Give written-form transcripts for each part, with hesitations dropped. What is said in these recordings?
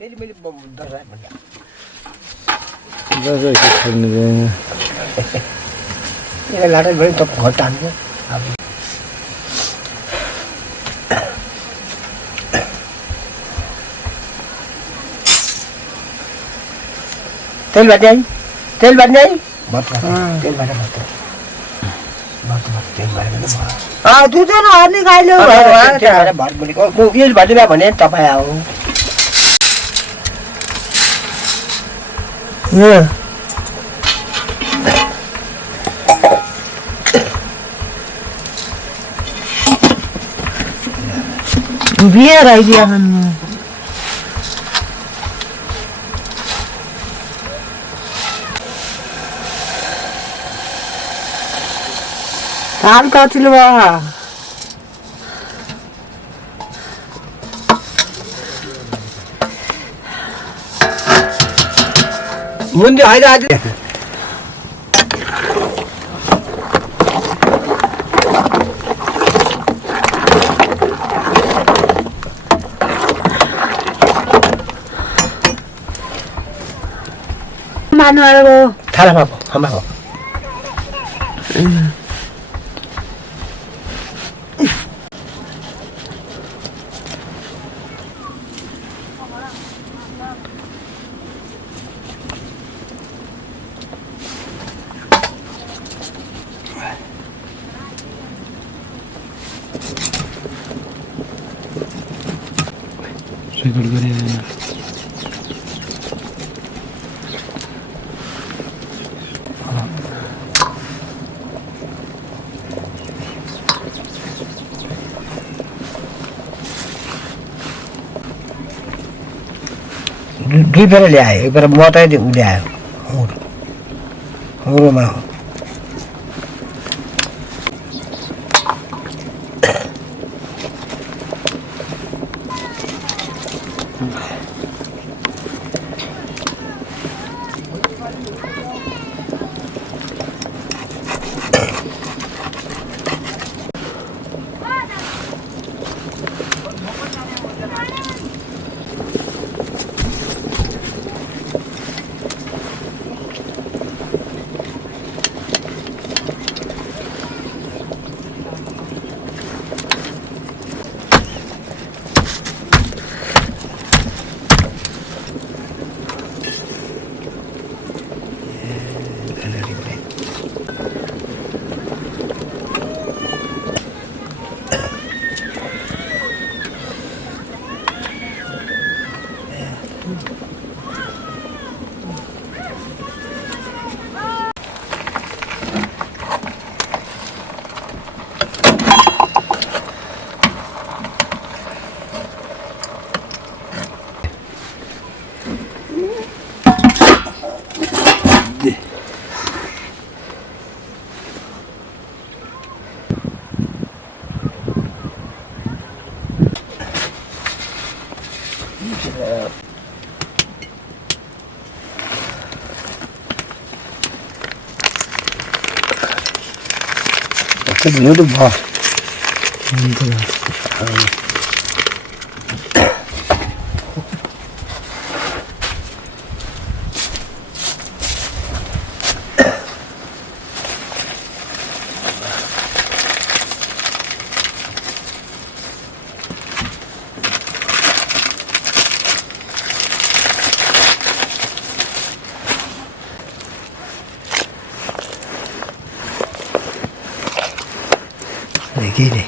फेरि मैले दसैँ भने दसैँ के खानु जाएन यहाँ लाटो भयो त घर टान्छ तेल भात नहीं तेल भात नहीं तेल भात दुध न अनि गाइलो भात बोलेको यस भाजिरा भने तपाईँ आऊ बियर आइडिया भन्नु ताल कतिले भयो मुन्दी हैन आज मानुवारको थाला बाबु हाम्रो रेकर्ड गरेर दुई फेर ल्यायो एक फेर मकै ल्यायो हुरोमा Itu bah. Gini.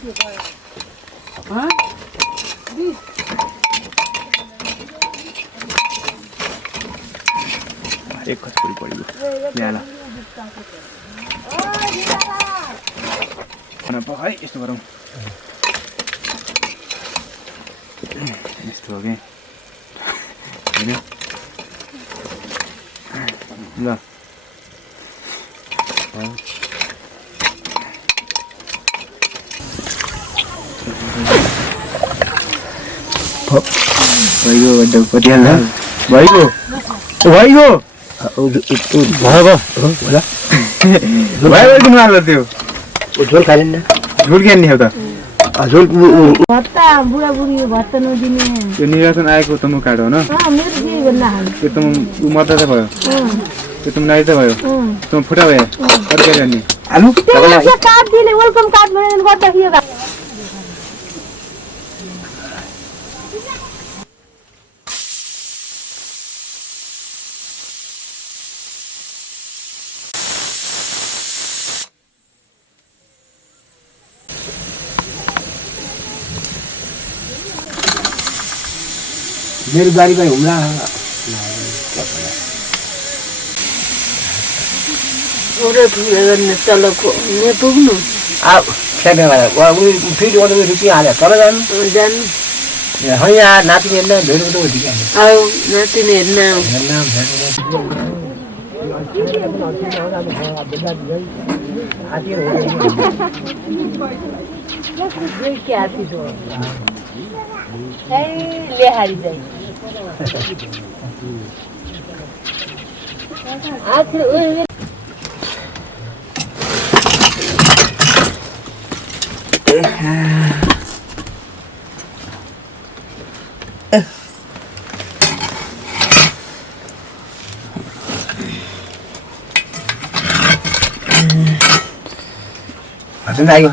एक खसपडी पडियो ल्याला खाना पो है यस्तो गरौँ यस्तो हो कि हैन ल भइगयो बड्डो पटिहाल्दा भइगयो भयो भयो कुन मार्दा त्यो झोल खाइन् झुल के नि हो त झोल भत्ता बुढाबुढी भत्ता नदिने त्यो निर्वाचन आएको त म काट्यो न मेरो के भन्दा त्यो त मतदाता भयो त्यो त नागरिकता भयो त फुटा भयो अरू के गर्ने आलु कार्ड दिले वेलकम कार्ड भनेर गर्दा के मेरो बारीमा हुम्ला ओरे गर्ने चलको ने पुग्नु फेरि रुपियाँ हाल्यो तर जानु जानु यहाँ नातिनी हेर्न भेट उठो आऊ नातिनी हेर्न लेहारी जाइ आखिर आयो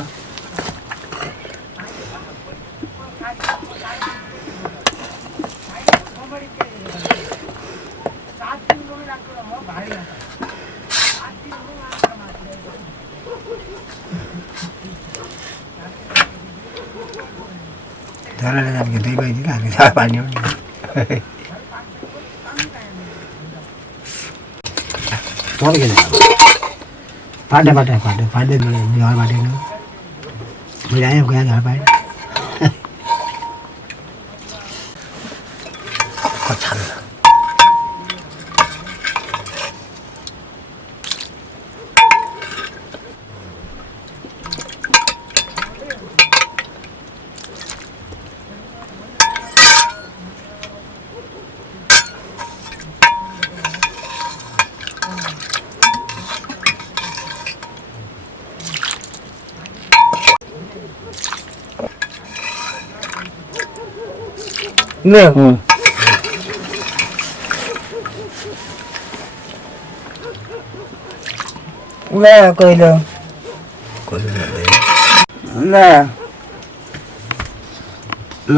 धराले जाने दही बाइदिला हामी थाहा पानी हो नि के पाटे घर बाटेन मैले आएँ गएँ घर पाएँ कछाल न ल कहिले ल ल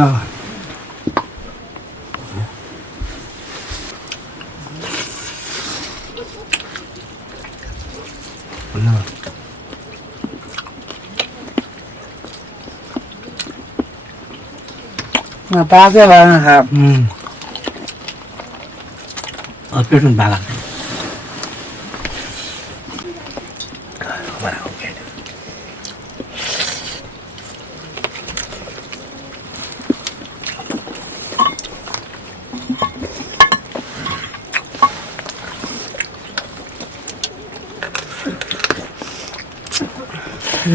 पाके भएन खा पेट्रोल भागा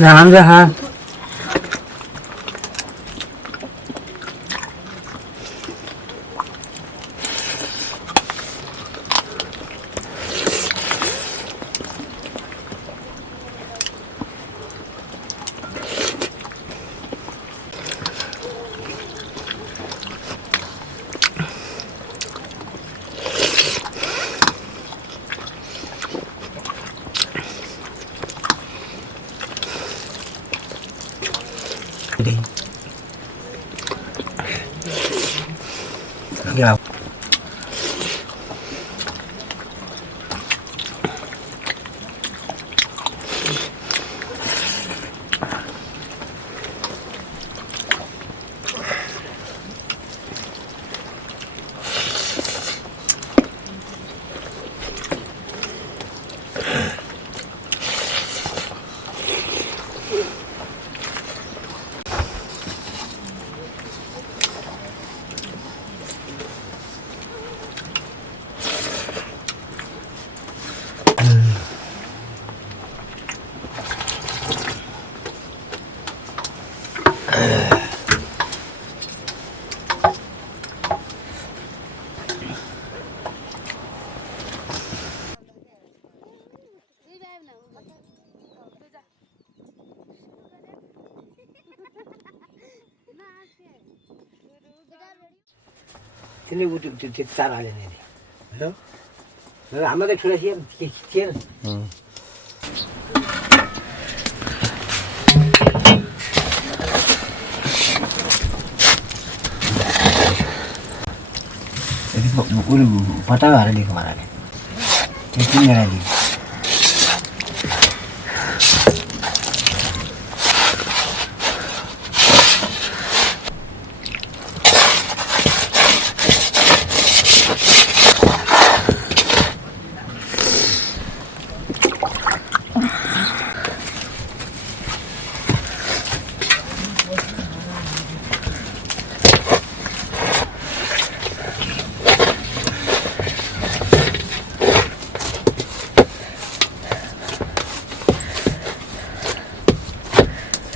नाम रहा Yeah. तिने ते चार आले नाही आम्हाला थोड्याशी पता आ रही हमारा तीन जगह दी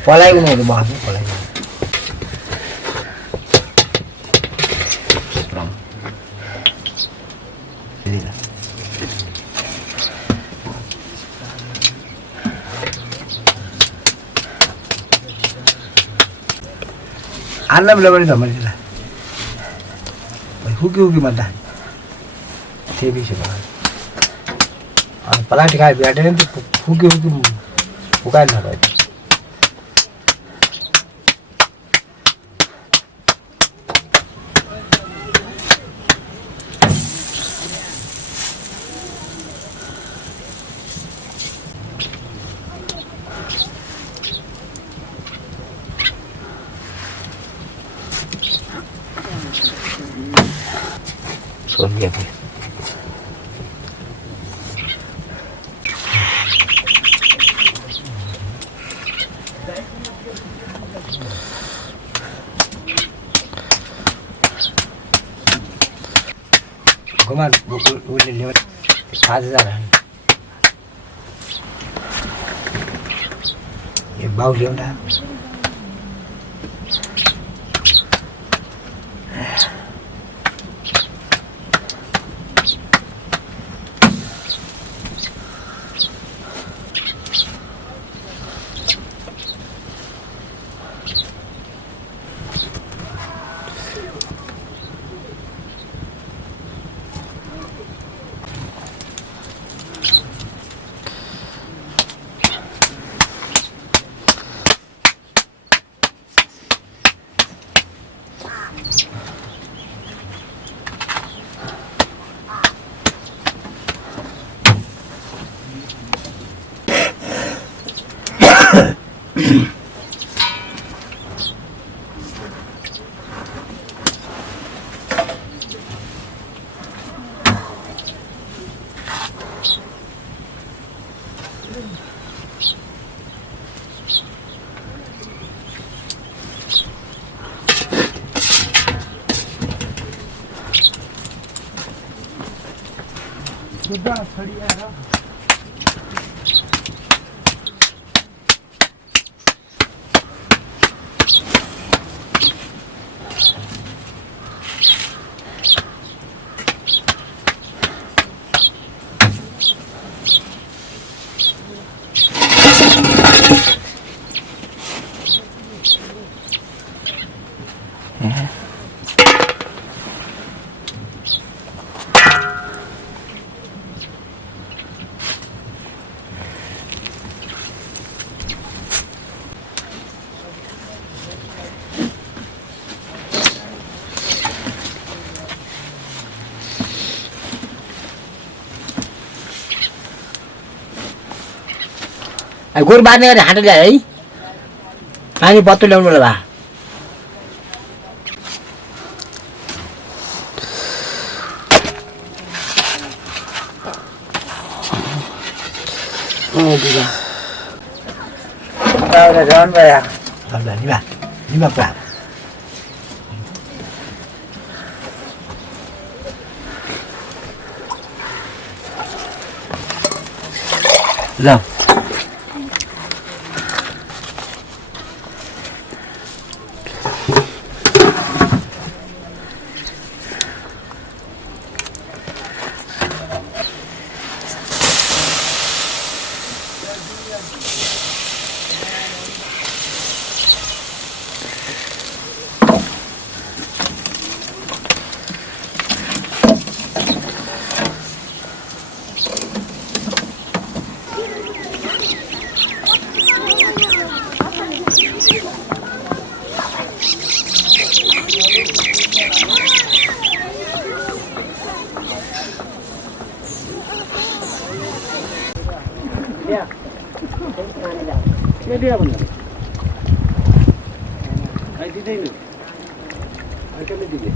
पलाई नहीं बाहर में पलाई अन्ना बिला पनि धमली ला हुकी हुकी मत थे भी से और पलाट खाए बैठे तो हुकी हुकी पुकार ना पाए सोच गया फिर घुमा उड़ने ले 7,000 है ये बाऊ ले ना गोरु बाँध्ने गरी हाँटो ल्याए है पानी बत्तु ल्याउनु होला जान भया निभा निभा पुरा ल के दिया भन्दा आई दिँदैन अनि कसले दिए